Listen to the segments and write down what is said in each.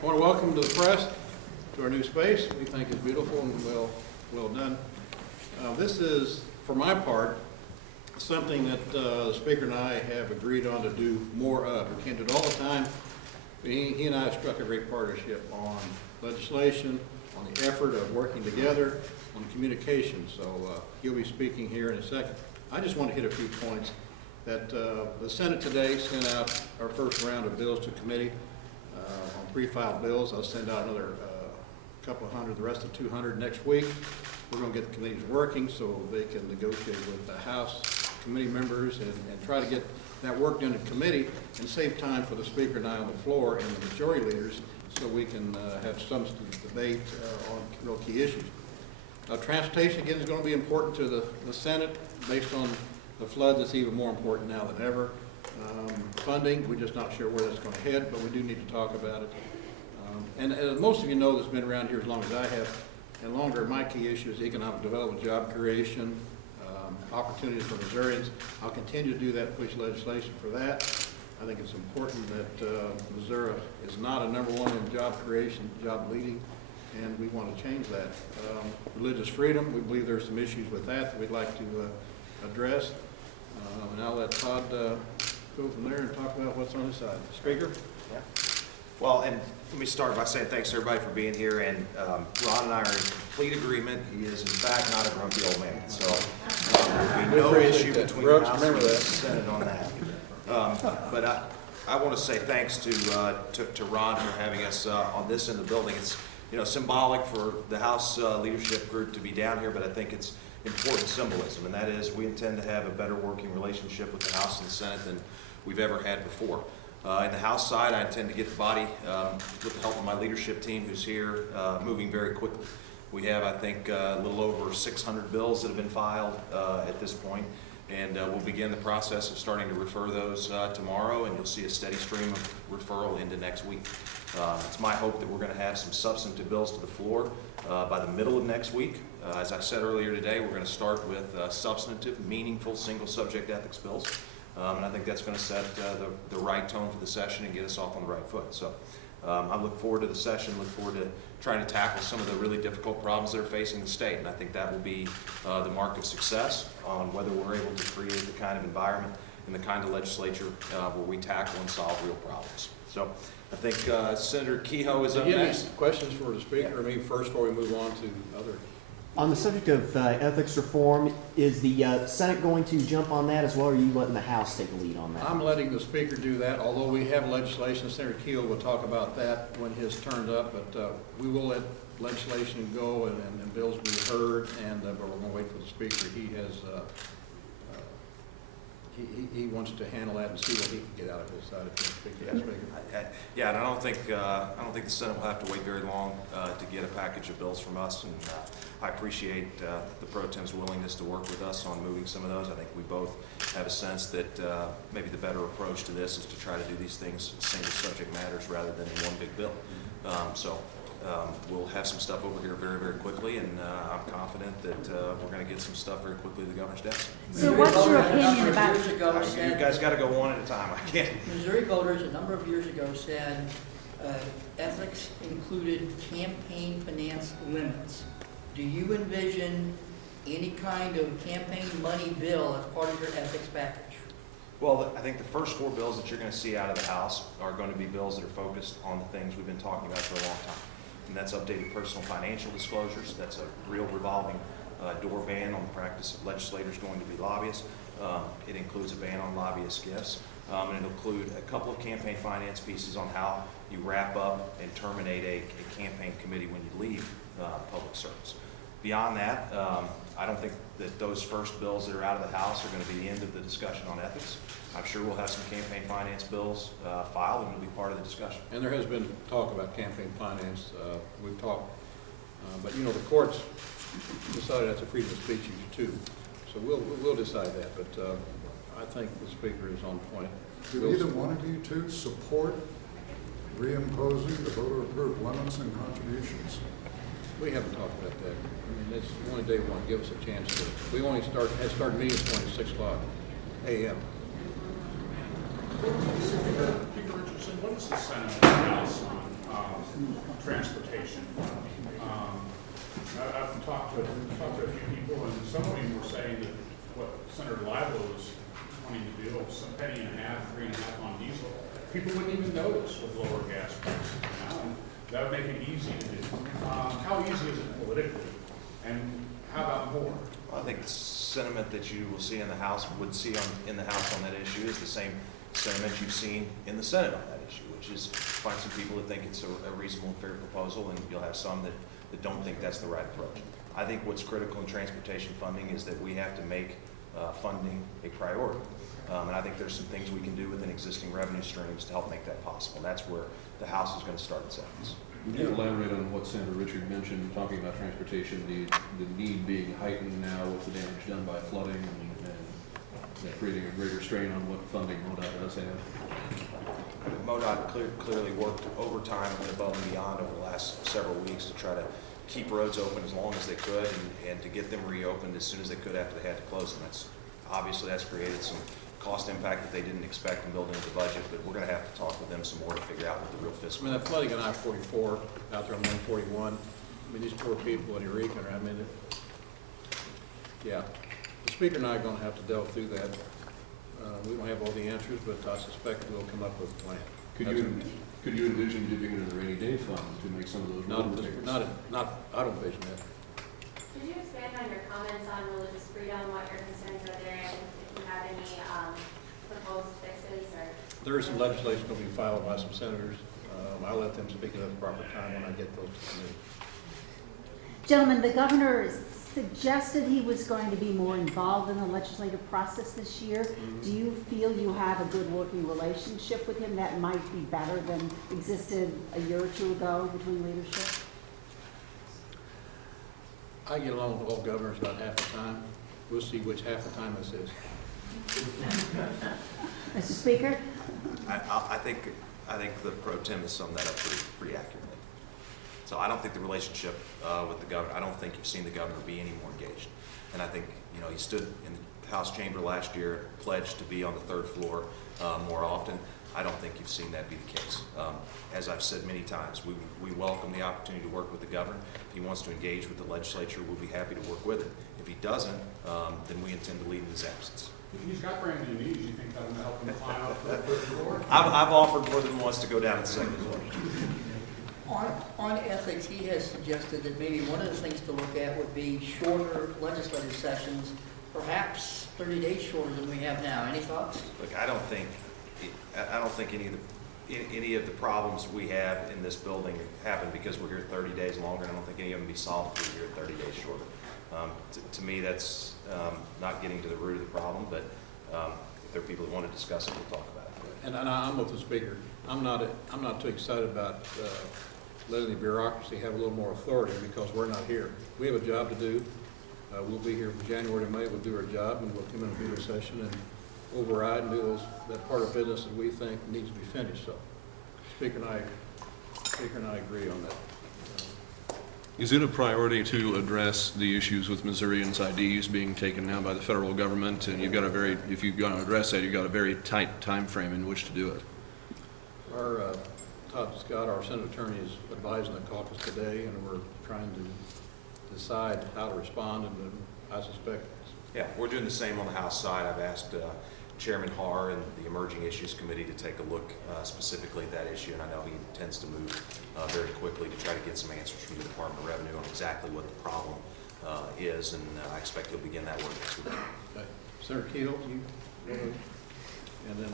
I want to welcome to the press to our new space. We think it's beautiful and well done. This is, for my part, something that the Speaker and I have agreed on to do more of. We can't do it all the time. He and I have struck a great partnership on legislation, on the effort of working together, on communication. So he'll be speaking here in a second. I just want to hit a few points that the Senate today sent out our first round of bills to committee on pre-filed bills. I'll send out another couple of hundred, the rest of 200 next week. We're going to get the committees working so they can negotiate with the House committee members and try to get that work done in committee and save time for the Speaker and I on the floor and the majority leaders so we can have substantive debate on real key issues. Transportation, again, is going to be important to the Senate. Based on the floods, it's even more important now than ever. Funding, we're just not sure where that's going to head, but we do need to talk about it. And as most of you know that's been around here as long as I have, and longer, my key issue is economic development, job creation, opportunities for Missourians. I'll continue to do that, push legislation for that. I think it's important that Missouri is not a number one in job creation, job leading, and we want to change that. Religious freedom, we believe there's some issues with that we'd like to address. And I'll let Todd go from there and talk about what's on his side. Speaker? Yeah. Well, and let me start by saying thanks to everybody for being here. And Ron and I are in complete agreement. He is, in fact, not a grumpy old man. So there'll be no issue between the House and the Senate on that. But I want to say thanks to Ron for having us on this end of the building. It's symbolic for the House leadership group to be down here, but I think it's important symbolism, and that is we intend to have a better working relationship with the House and the Senate than we've ever had before. In the House side, I intend to get the body, with the help of my leadership team who's here, moving very quickly. We have, I think, a little over 600 bills that have been filed at this point, and we'll begin the process of starting to refer those tomorrow, and you'll see a steady stream of referral into next week. It's my hope that we're going to have some substantive bills to the floor by the middle of next week. As I said earlier today, we're going to start with substantive, meaningful, single subject ethics bills. And I think that's going to set the right tone for the session and get us off on the right foot. So I look forward to the session, look forward to trying to tackle some of the really difficult problems that are facing the state. And I think that will be the mark of success on whether we're able to create the kind of environment and the kind of legislature where we tackle and solve real problems. So I think Senator Kehoe is up next. Any questions for the Speaker? Yeah. I mean, first, before we move on to other. On the subject of ethics reform, is the Senate going to jump on that as well, or are you letting the House take a lead on that? I'm letting the Speaker do that, although we have legislation. Senator Kehoe will talk about that when his turn's up, but we will let legislation go and bills be heard, and but we're going to wait for the Speaker. He has he wants to handle that and see what he can get out of his side. Yeah, and I don't think the Senate will have to wait very long to get a package of bills from us, and I appreciate the Pro Tem's willingness to work with us on moving some of those. I think we both have a sense that maybe the better approach to this is to try to do these things as single subject matters rather than in one big bill. We'll have some stuff over here very, very quickly, and I'm confident that we're going to get some stuff very quickly to the governor's desk. So what's your opinion about You guys got to go one at a time. I can't. Missouri voters a number of years ago said ethics included campaign finance limits. Do you envision any kind of campaign money bill as part of your ethics package? Well, I think the first 4 bills that you're going to see out of the House are going to be bills that are focused on the things we've been talking about for a long time. And that's updated personal financial disclosures. That's a real revolving door ban on the practice of legislators going to be lobbyists. It includes a ban on lobbyist gifts. And it'll include a couple of campaign finance pieces on how you wrap up and terminate a campaign committee when you leave public service. Beyond that, I don't think that those first bills that are out of the House are going to be the end of the discussion on ethics. I'm sure we'll have some campaign finance bills filed, and it'll be part of the discussion. And there has been talk about campaign finance. We've talked, but the courts decided that's a freedom of speech issue too. So we'll decide that. But I think the Speaker is on point. Do either one of you two support reimposing the voter-approved limits and contributions? We haven't talked about that. I mean, it's only day one. Give us a chance to. We only start meetings at 6 o'clock a.m. Speaker Richardson, what is the Senate and the House on transportation. I've talked to a few people, and some of them were saying that what Senator Livo is wanting to do, some penny and a half, 3.5 on diesel, people wouldn't even notice with lower gas prices now, and that would make it easy to do. How easy is it politically, and how about more? Well, I think the sentiment that you will see in the House, in the House on that issue is the same sentiment you've seen in the Senate on that issue, which is find some people that think it's a reasonable and fair proposal, and you'll have some that don't think that's the right approach. I think what's critical in transportation funding is that we have to make funding a priority. And I think there's some things we can do within existing revenue streams to help make that possible. That's where the House is going to start its efforts. Would you elaborate on what Senator Richard mentioned, talking about transportation, the need being heightened now with the damage done by flooding and creating a greater strain on what funding MoDOT does have? MoDOT clearly worked overtime and went above and beyond over the last several weeks to try to keep roads open as long as they could and to get them reopened as soon as they could after they had to close them. Obviously that's created some cost impact that they didn't expect and build into the budget, but we're going to have to talk with them some more to figure out what the real I fiscal. mean, that flooding on I-44 out there on 141, I mean, these poor people in Eureka, I mean, yeah. The Speaker and I are going to have to delve through that. We don't have all the answers, but I suspect we'll come up with a plan. Could you envision dipping into the rainy day fund to make some of those road repairs? I don't envision that. Could you expand on your comments on religious freedom, what your concerns are there, and if you have any proposed fixes or? There is some legislation going to be filed by some senators. I'll let them speak at the proper time when I get those to committee. Gentlemen, the governor suggested he was going to be more involved in the legislative process this year. Do you feel you have a good working relationship with him that might be better than existed a year or two ago between leadership? I get along with all governors about half the time. We'll see which half the time this is. Mr. Speaker? I think the pro tem has summed that up pretty accurately. So I don't think the relationship with the governor, I don't think you've seen the governor be any more engaged. And I think, you know, he stood in the House chamber last year, pledged to be on the third floor more often. I don't think you've seen that be the case. As I've said many times, we welcome the opportunity to work with the governor. If he wants to engage with the legislature, we'll be happy to work with him. If he doesn't, then we intend to lead in his absence. He's got brand new knees. You think that'll help him climb up to the third floor? I've offered more than once to go down to the second floor. On ethics, he has suggested that maybe one of the things to look at would be shorter legislative sessions, perhaps 30 days shorter than we have now. Any thoughts? Look, I don't think any of the problems we have in this building happen because we're here 30 days longer, and I don't think any of them be solved if we're here 30 days shorter. To me, that's not getting to the root of the problem, but if there are people that want to discuss it, we'll talk about it. And I'm with the Speaker. I'm not too excited about letting the bureaucracy have a little more authority because we're not here. We have a job to do. We'll be here from January to May. We'll do our job, and we'll come in and do a session and override and do that part of business that we think needs to be finished. So, Speaker and I agree on that. Is it a priority to address the issues with Missourians' IDs being taken now by the federal government? And you've got if you're going to address that, you've got a very tight time frame in which to do it. Our Todd Scott, our Senate attorney, is advising the caucus today, and we're trying to decide how to respond. And I suspect. Yeah, we're doing the same on the House side. I've asked Chairman Harr and the Emerging Issues Committee to take a look specifically at that issue, and I know he intends to move very quickly to try to get some answers from the Department of Revenue on exactly what the problem is, and I expect he'll begin that work next week. Okay. Senator Keel, you, and then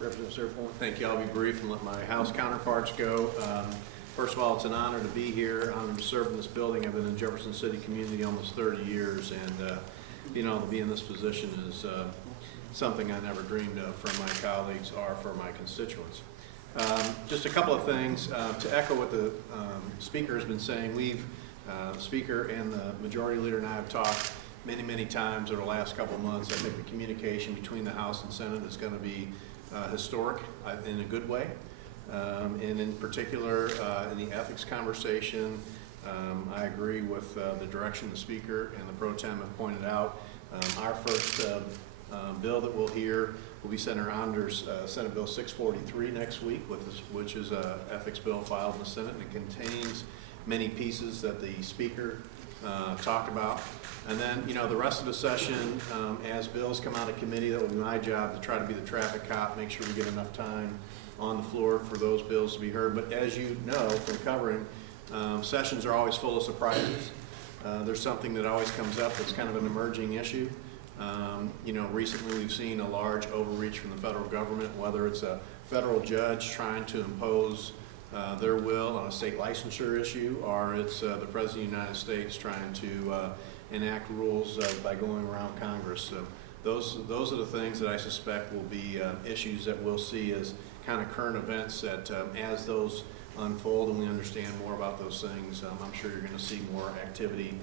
Representative Serpong. Thank you. I'll be brief and let my House counterparts go. First of all, it's an honor to be here. I'm serving this building. I've been in Jefferson City community almost 30 years, and you know, to be in this position is something I never dreamed of from my colleagues or for my constituents. Just a couple of things to echo what the Speaker has been saying. The Speaker and the Majority Leader and I have talked many times over the last couple of months. I think the communication between the House and Senate is going to be historic in a good way. And in particular, in the ethics conversation, I agree with the direction the Speaker and the Pro Tem have pointed out. Our first bill that we'll hear We'll be sending under Senate Bill 643 next week, which is an ethics bill filed in the Senate, and it contains many pieces that the Speaker talked about. And then, you know, the rest of the session, as bills come out of committee, that will be my job to try to be the traffic cop, make sure we get enough time on the floor for those bills to be heard. But as you know from covering, sessions are always full of surprises. There's something that always comes up that's kind of an emerging issue. You know, recently we've seen a large overreach from the federal government, whether it's a federal judge trying to impose their will on a state licensure issue, or it's the President of the United States trying to enact rules by going around Congress. So those are the things that I suspect will be issues that we'll see as kind of current events that as those unfold and we understand more about those things, I'm sure you're going to see more activity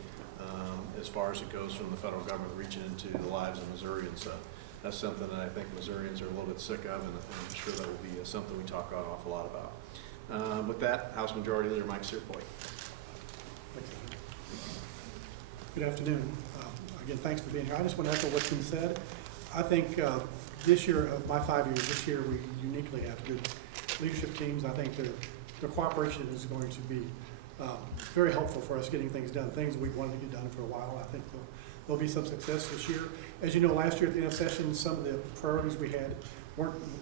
as far as it goes from the federal government reaching into the lives of Missourians. That's something that I think Missourians are a little bit sick of, and I'm sure that will be something we talk an awful lot about. With that, House Majority Leader Mike Searpoy. Good afternoon. Again, thanks for being here. I just want to echo what's been said. I think this year, of my 5 years, this year we uniquely have good leadership teams. I think the cooperation is going to be very helpful for us getting things done, things we've wanted to get done for a while. I think there'll be some success this year. As you know, last year at the end of session, some of the priorities we had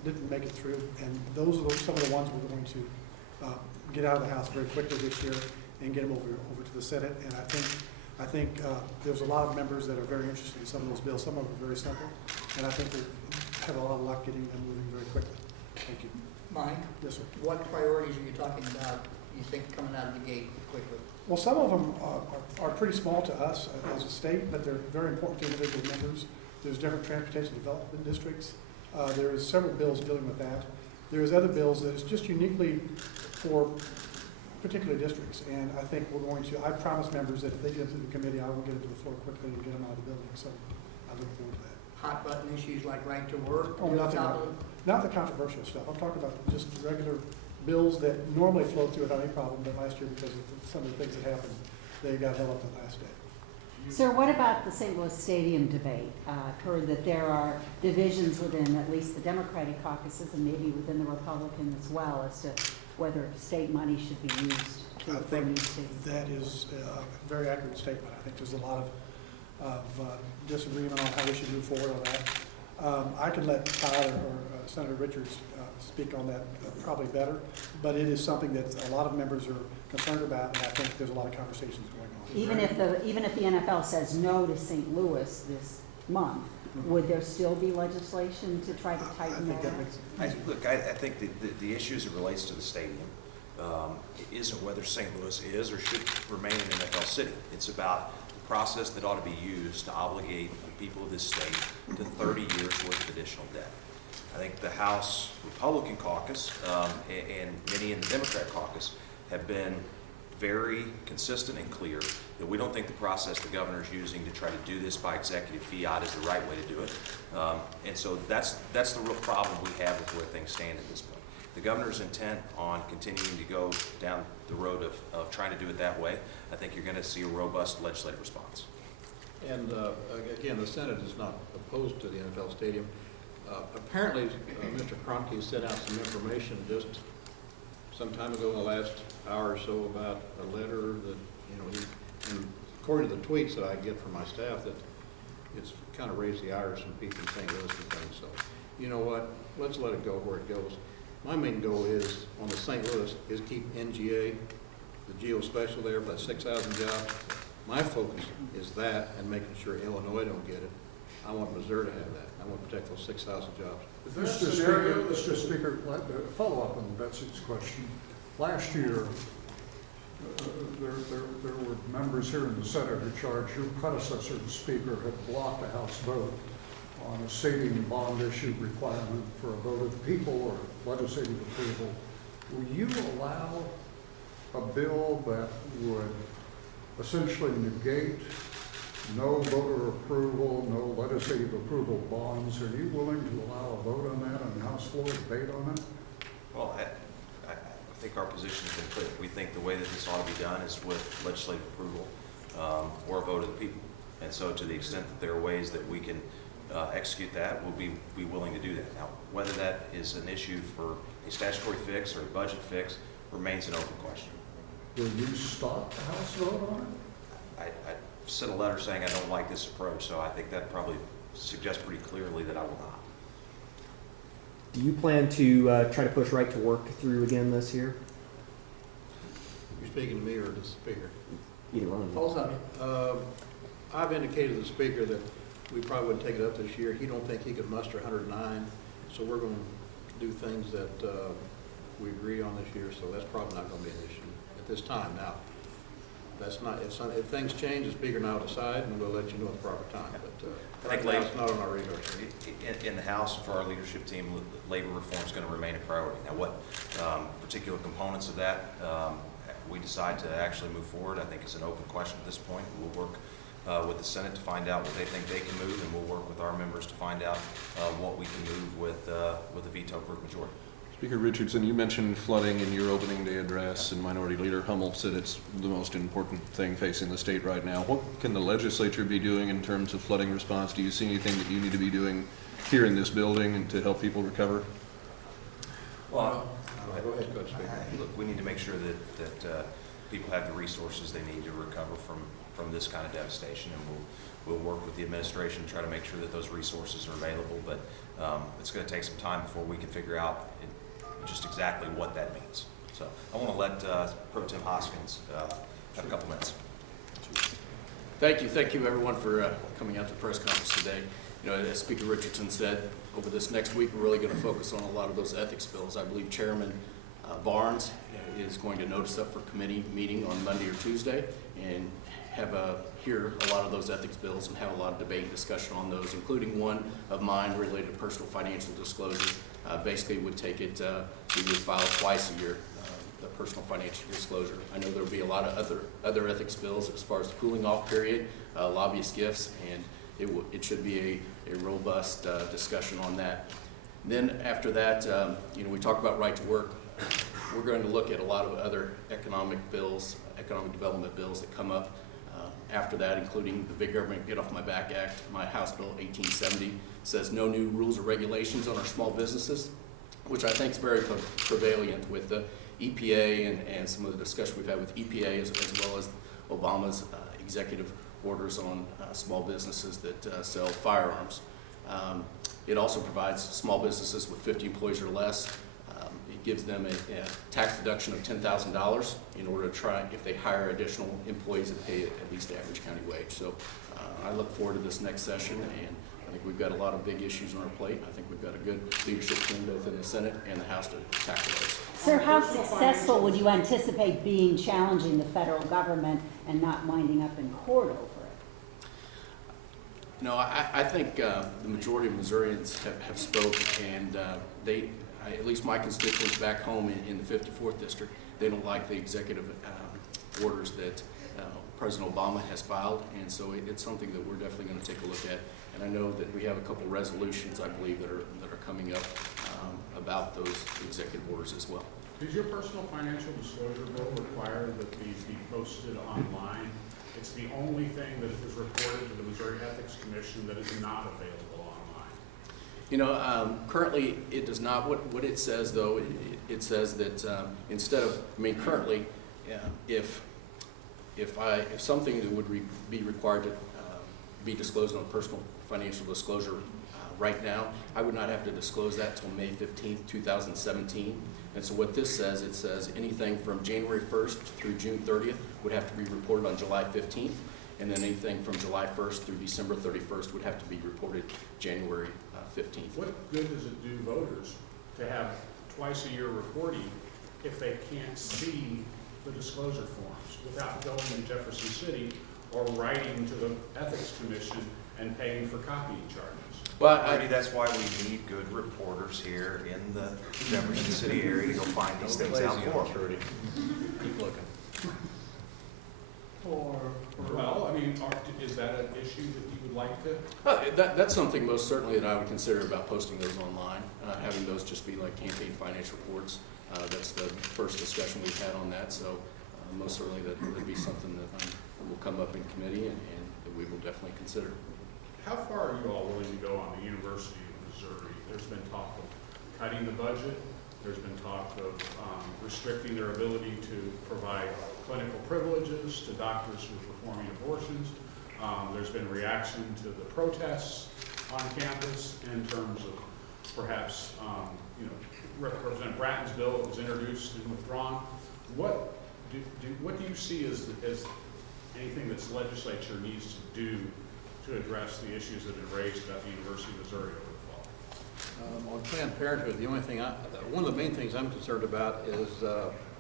didn't make it through, and those are some of the ones we're going to get out of the House very quickly this year and get them over to the Senate. And I think there's a lot of members that are very interested in some of those bills. Some of them are very simple, and I think we have a lot of luck getting them moving very quickly. Thank you. Mike? Yes, sir. What priorities are you talking about, you think, coming out of the gate quickly? Well, some of them are pretty small to us as a state, but they're very important to individual members. There's different transportation development districts. There's several bills dealing with that. There's other bills that is just uniquely for particular districts, and I think we're going to, I promise members that if they get into the committee, I will get it to the floor quickly and get them out of the building, so I look forward to that. Hot button issues like right to work? Oh, not the controversial stuff. I'm talking about just regular bills that normally flow through without any problem, but last year, because of some of the things that happened, they got held up the last day. Sir, what about the St. Louis Stadium debate? I've heard that there are divisions within at least the Democratic caucuses and maybe within the Republican as well as to whether state money should be used for a new stadium. That is a very accurate statement. I think there's a lot of disagreement on how we should move forward on that. I can let Tyler or Senator Richards speak on that probably better, but it is something that a lot of members are concerned about, and I think there's a lot of conversations going on. Even if the NFL says no to St. Louis this month, would there still be legislation to try to tighten that up? Look, I think the issue as it relates to the stadium isn't whether St. Louis is or should remain an NFL city. It's about the process that ought to be used to obligate the people of this state to 30 years worth of additional debt. I think the House Republican caucus and many in the Democrat caucus have been very consistent and clear that we don't think the process the governor is using to try to do this by executive fiat is the right way to do it. And so that's the real problem we have with where things stand at this point. The governor's intent on continuing to go down the road of trying to do it that way, I think you're going to see a robust legislative response. And again, the Senate is not opposed to the NFL stadium. Apparently, Mr. Kroenke sent out some information just some time ago in the last hour or so about a letter that, you know, and according to the tweets that I get from my staff, that it's kind of raised the ire some people in St. Louis and things. So, you know what? Let's let it go where it goes. My main goal is on the St. Louis is keep NGA, the geospatial there for that 6,000 jobs. My focus is that and making sure Illinois don't get it. I want Missouri to have that. I want to protect those 6,000 jobs. Mr. Speaker, follow up on Betsy's question. Last year, there were members here in the Senate who charged your predecessor, the Speaker, had blocked a House vote on a stadium bond issue requirement for a vote of the people or legislative approval. Will you allow a bill that would essentially negate no voter approval, no legislative approval bonds? Are you willing to allow a vote on that on the House floor, debate on it? Well, I think our position has been clear. We think the way that this ought to be done is with legislative approval or a vote of the people. And so to the extent that there are ways that we can execute that, we'll be willing to do that. Now, whether that is an issue for a statutory fix or a budget fix remains an open question. Will you stop the House vote on it? I sent a letter saying I don't like this approach, so I think that probably suggests pretty clearly that I will not. Do you plan to try to push right to work through again this year? You speaking to me or the speaker? Either one. Both of you. I've indicated to the speaker that we probably wouldn't take it up this year. He don't think he could muster 109, so we're going to do things that we agree on this year, so that's probably not going to be an issue at this time. Now, that's not, if things change, the speaker and I will decide, and we'll let you know at the proper time, but I think right now it's not on our radar. In the House, for our leadership team, labor reform is going to remain a priority. Now, what particular components of that we decide to actually move forward, I think is an open question at this point. We'll work with the Senate to find out what they think they can move, and we'll work with our members to find out what we can move with a veto-proof majority. Speaker Richardson, you mentioned flooding in your opening day address, and Minority Leader Hummel said it's the most important thing facing the state right now. What can the legislature be doing in terms of flooding response? Do you see anything that you need to be doing here in this building and to help people recover? Well, Go ahead, Coach Speaker. look, we need to make sure that people have the resources they need to recover from this kind of devastation, and we'll work with the administration to try to make sure that those resources are available, but it's going to take some time before we can figure out just exactly what that means. So I want to let Pro Tem Hoskins have a couple minutes. Thank you everyone for coming out to the press conference today. You know, as Speaker Richardson said, over this next week we're really going to focus on a lot of those ethics bills. I believe Chairman Barnes is going to notice up for committee meeting on Monday or Tuesday and hear a lot of those ethics bills and have a lot of debate and discussion on those, including one of mine related to personal financial disclosure. Basically would take it, we would file twice a year, the personal financial disclosure. I know there will be a lot of other ethics bills as far as the cooling off period, lobbyist gifts, and it should be a robust discussion on that. And then after that, you know, we talk about right to work. We're going to look at a lot of other economic bills, economic development bills that come up after that, including the Big Government Get Off My Back Act. My House Bill 1870 says no new rules or regulations on our small businesses, which I think is very prevalent with the EPA and some of the discussion we've had with EPA as well as Obama's executive orders on small businesses that sell firearms. It also provides small businesses with 50 employees or less. It gives them a tax deduction of $10,000 in order to try, if they hire additional employees, that pay at least the average county wage. So I look forward to this next session, and I think we've got a lot of big issues on our plate. I think we've got a good leadership team both in the Senate and the House to tackle those. Sir, how successful would you anticipate being challenging the federal government and not winding up in court over it? No, I think the majority of Missourians have spoken, and at least my constituents back home in the 54th District, they don't like the executive orders that President Obama has filed, and so it's something that we're definitely going to take a look at. And I know that we have a couple resolutions, I believe, that are coming up about those executive orders as well. Does your personal financial disclosure bill require that these be posted online? It's the only thing that is reported to the Missouri Ethics Commission that is not available online. You know, currently it does not. What it says though, it says that instead of, I mean, currently, if something that would be required to be disclosed on a personal financial disclosure right now, I would not have to disclose that till May 15th, 2017. And so what this says, it says anything from January 1st through June 30th would have to be reported on July 15th, and then anything from July 1st through December 31st would have to be reported January 15th. What good does it do voters to have twice a year reporting if they can't see the disclosure forms without going to Jefferson City or writing to the Ethics Commission and paying for copying charges? Well, Marty, that's why we need good reporters here in the Jefferson City area to go find these things out for us. Keep looking. Well, I mean, is that an issue that you would like to? That's something most certainly that I would consider about posting those online, having those just be like campaign finance reports. That's the first discussion we've had on that, so most certainly that would be something that will come up in committee and that we will definitely consider. how far are you all willing to go on the University of Missouri? There's been talk of cutting the budget. There's been talk of restricting their ability to provide clinical privileges to doctors who are performing abortions. There's been reaction to the protests on campus in terms of perhaps, Representative Bratton's bill that was introduced and withdrawn. What do you see as anything that the legislature needs to do to address the issues that have been raised about the University of Missouri over the fall? On Planned Parenthood, the only thing one of the main things I'm concerned about is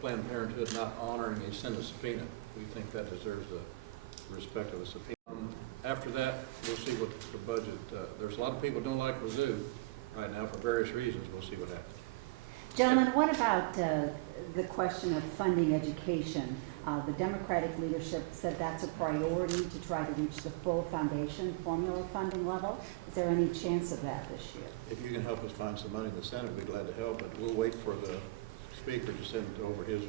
Planned Parenthood not honoring a Senate subpoena. We think that deserves the respect of a subpoena. After that, we'll see what the budget, there's a lot of people who don't like Mizzou right now for various reasons. We'll see what happens. Gentlemen, what about the question of funding education? The Democratic leadership said that's a priority to try to reach the full foundation formula funding level. Is there any chance of that this year? If you can help us find some money in the Senate, we'd be glad to help, but we'll wait for the Speaker to send over his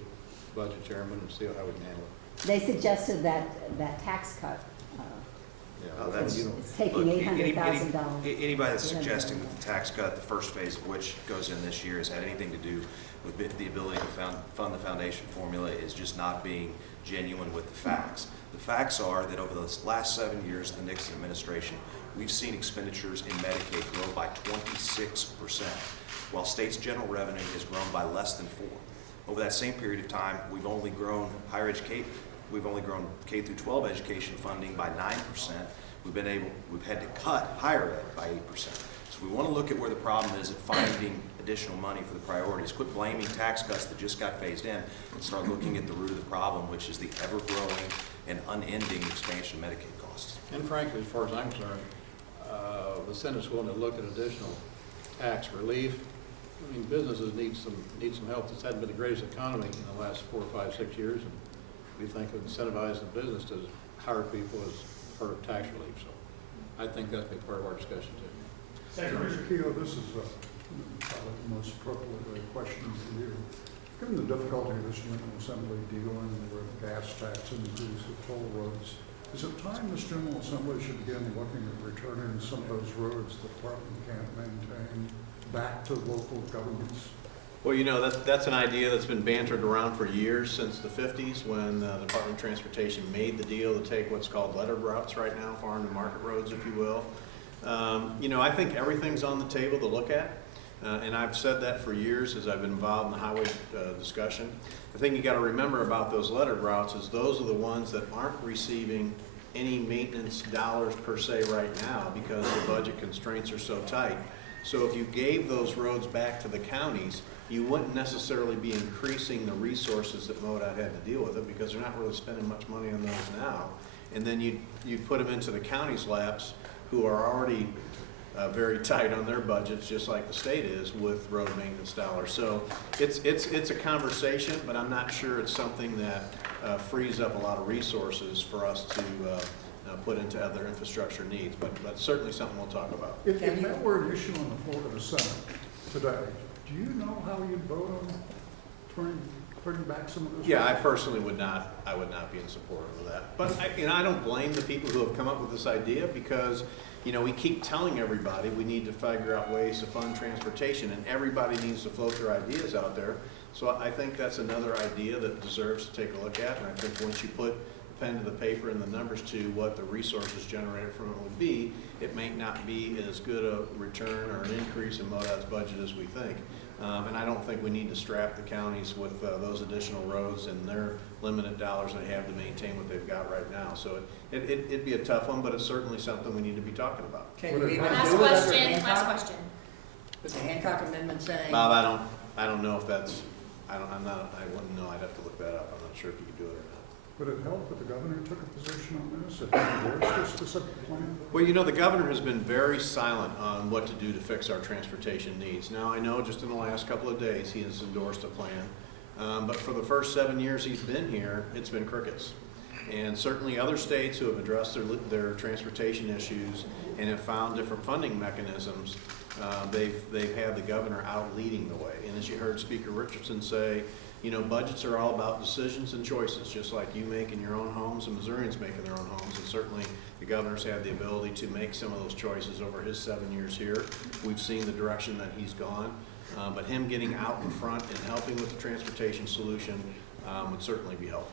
budget, Chairman, and see how we can handle it. They suggested that tax cut Oh, that's, is taking look, $800,000. anybody that's suggesting that the tax cut, the first phase of which goes in this year, has had anything to do with the ability to fund the foundation formula is just not being genuine with the facts. The facts are that over the last 7 years of the Nixon administration, we've seen expenditures in Medicaid grow by 26%, while states' general revenue has grown by less than 4%. Over that same period of time, we've only grown K through 12 education funding by 9%. We've had to cut higher ed by 8%. So we want to look at where the problem is at finding additional money for the priorities. Quit blaming tax cuts that just got phased in and start looking at the root of the problem, which is the ever-growing and unending expansion of Medicaid costs. And frankly, as far as I'm concerned, the Senate's willing to look at additional tax relief. I mean, businesses need some help. This hasn't been the greatest economy in the last 4, 5, 6 years, and we think of incentivizing the business to hire people as part of tax relief. So I think that's been part of our discussion too. Mr. Keogh, this is probably the most appropriate question for you. Given the difficulty of this General Assembly dealing with gas tax increase with toll roads, is it time this General Assembly should begin looking at returning some of those roads the department can't maintain back to local governments? Well, you know, that's an idea that's been bantered around for years, since the 50s, when the Department of Transportation made the deal to take what's called lettered routes right now, farm to market roads, if you will. You know, I think everything's on the table to look at, and I've said that for years as I've been involved in the highway discussion. The thing you got to remember about those lettered routes is those are the ones that aren't receiving any maintenance dollars per se right now because the budget constraints are so tight. So if you gave those roads back to the counties, you wouldn't necessarily be increasing the resources that MoDOT had to deal with it, because they're not really spending much money on those now. And then you'd put them into the county's laps, who are already very tight on their budgets, just like the state is with road maintenance dollars. So it's a conversation, but I'm not sure it's something that frees up a lot of resources for us to put into other infrastructure needs. But certainly something we'll talk about. If that were an issue on the floor of the Senate today, do you know how you'd vote on turning back some of those? Yeah, I personally would not. I would not be in support of that. But I don't blame the people who have come up with this idea, because we keep telling everybody we need to figure out ways to fund transportation, and everybody needs to float their ideas out there. So I think that's another idea that deserves to take a look at. And I think once you put the pen to the paper and the numbers to what the resources generated from it would be, it may not be as good a return or an increase in MoDOT's budget as we think. And I don't think we need to strap the counties with those additional roads and their limited dollars they have to maintain what they've got right now. So it'd be a tough one, but it's certainly something we need to be talking about. Can we even Last do it under question, Hancock? last question. With the Hancock Amendment saying? Bob, I don't know if that's, I wouldn't know. I'd have to look that up. I'm not sure if you could do it or not. Would it help if the governor took a position on this, if he endorsed a specific plan? Well, the governor has been very silent on what to do to fix our transportation needs. Now, I know just in the last couple of days he has endorsed a plan, but for the first 7 years he's been here, it's been crickets. And certainly other states who have addressed their transportation issues and have found different funding mechanisms, they've had the governor out leading the way. And as you heard Speaker Richardson say, you know, budgets are all about decisions and choices, just like you make in your own homes and Missourians make in their own homes. And certainly the governor's had the ability to make some of those choices over his 7 years here. We've seen the direction that he's gone, but him getting out in front and helping with the transportation solution would certainly be helpful.